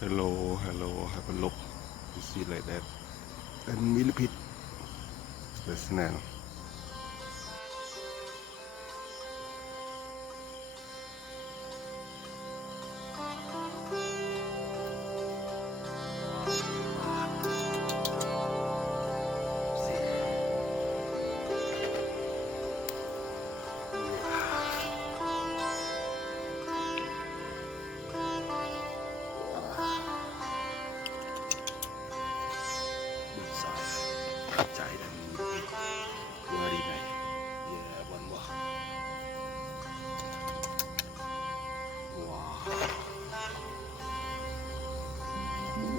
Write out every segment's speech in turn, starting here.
Hello, have a look. You see like that. And millipede, the snail. Chạy đang qua đi này. Yeah, one more. Wow.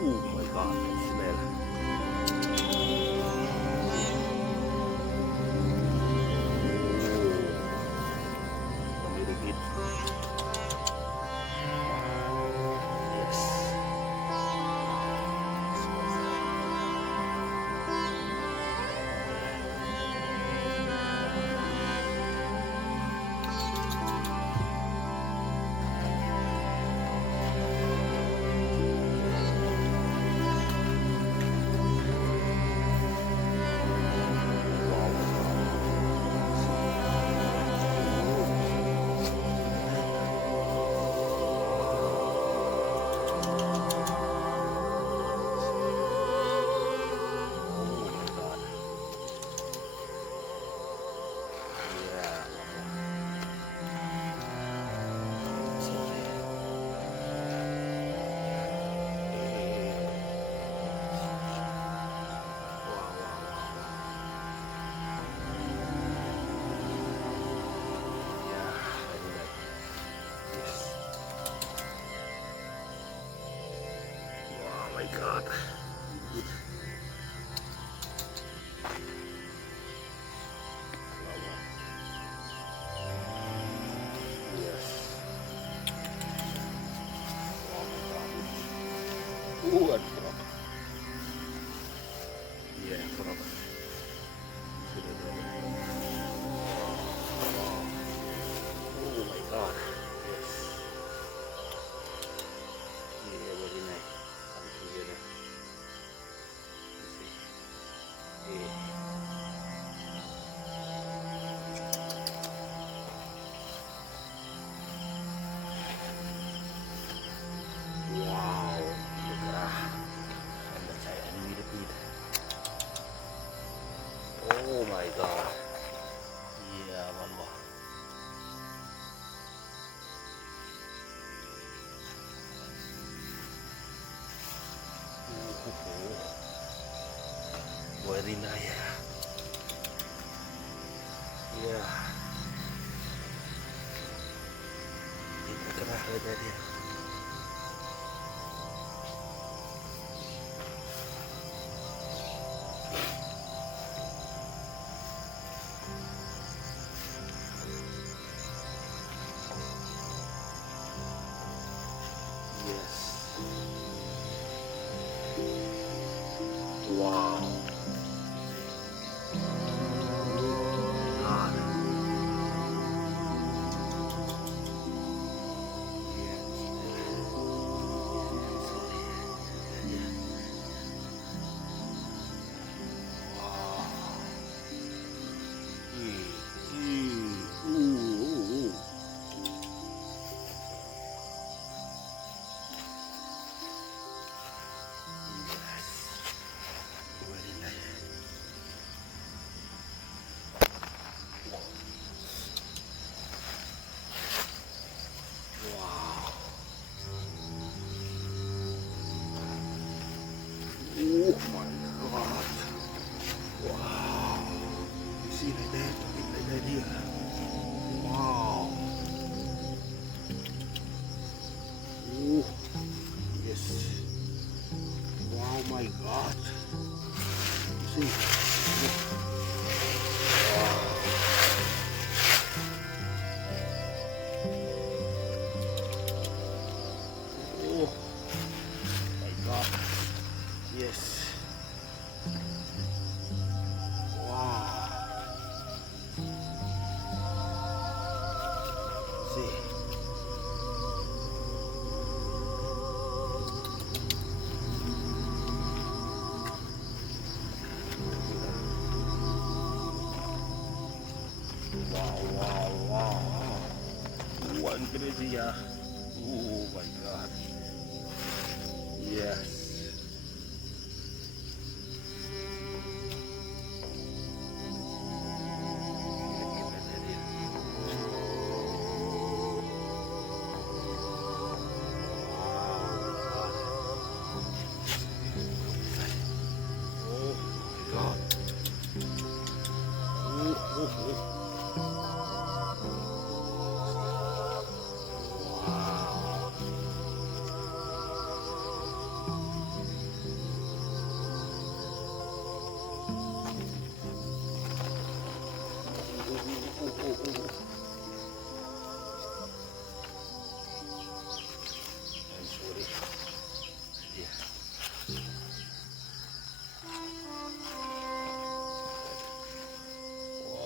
Oh my god, that smell. A little bit. Yes. My God. Yes. Oh, and frog. Yeah, frog. Oh my God. Yes. Yeah, very nice. Wow, look at that. And the giant millipede. Oh my God. Yeah, one more. Very nice. Yeah. Look at that right there. Yes. Wow. God. Ooh. Yes. Very nice. Wow. Oh my God. Wow. You see like that? Like that here. Wow. Oh. Yes. Wow, my God. You see? Oh my God. Yes. Wow. See. Yeah. Oh my God. Yes.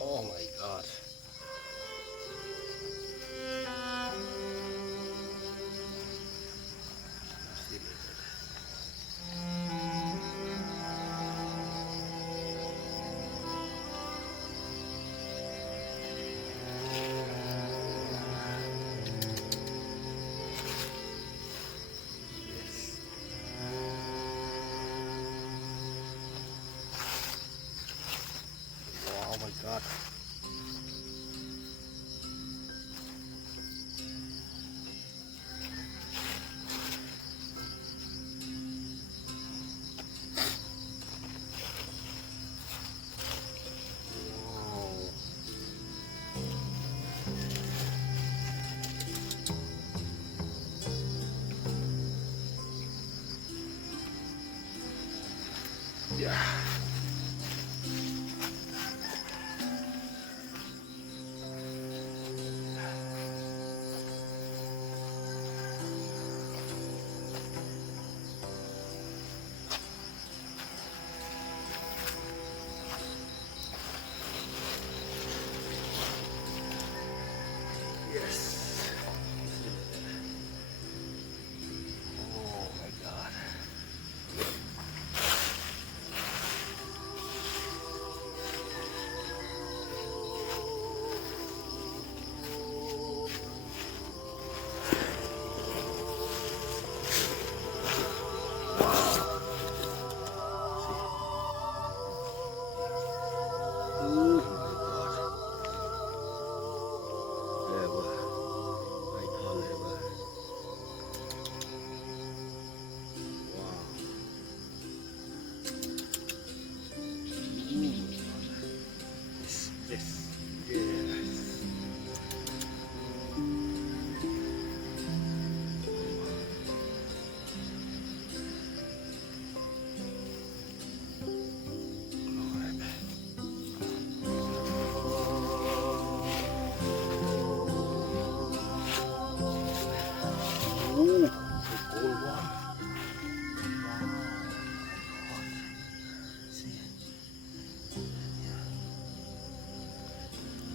Oh my God. Oh my God. Yeah. Yes. Oh my God. Oh my God. Ever. I call ever. Wow. Yes. Yes. Yes. Ooh, the gold one. See?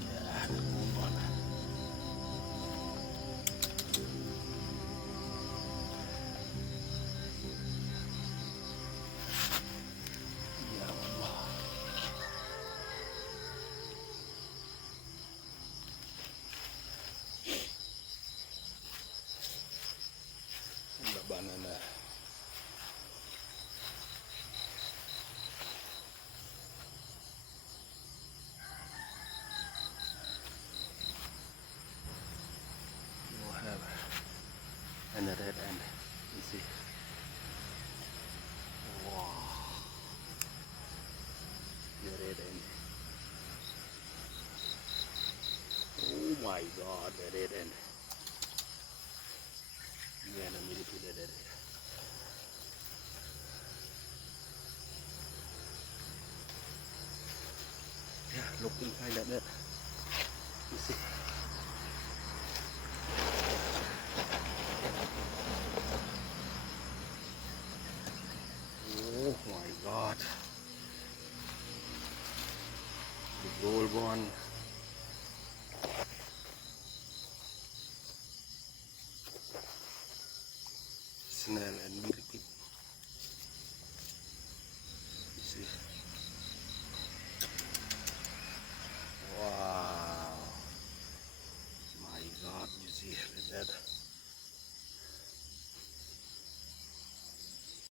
Yeah, the gold one. Yeah, Allah. The banana. You have another end. You see? Wow. The red end. Oh my God, the red end. Yeah, the middle to the red end. Yeah, look inside that net. You see? Oh my God. The gold one. Snell and milk.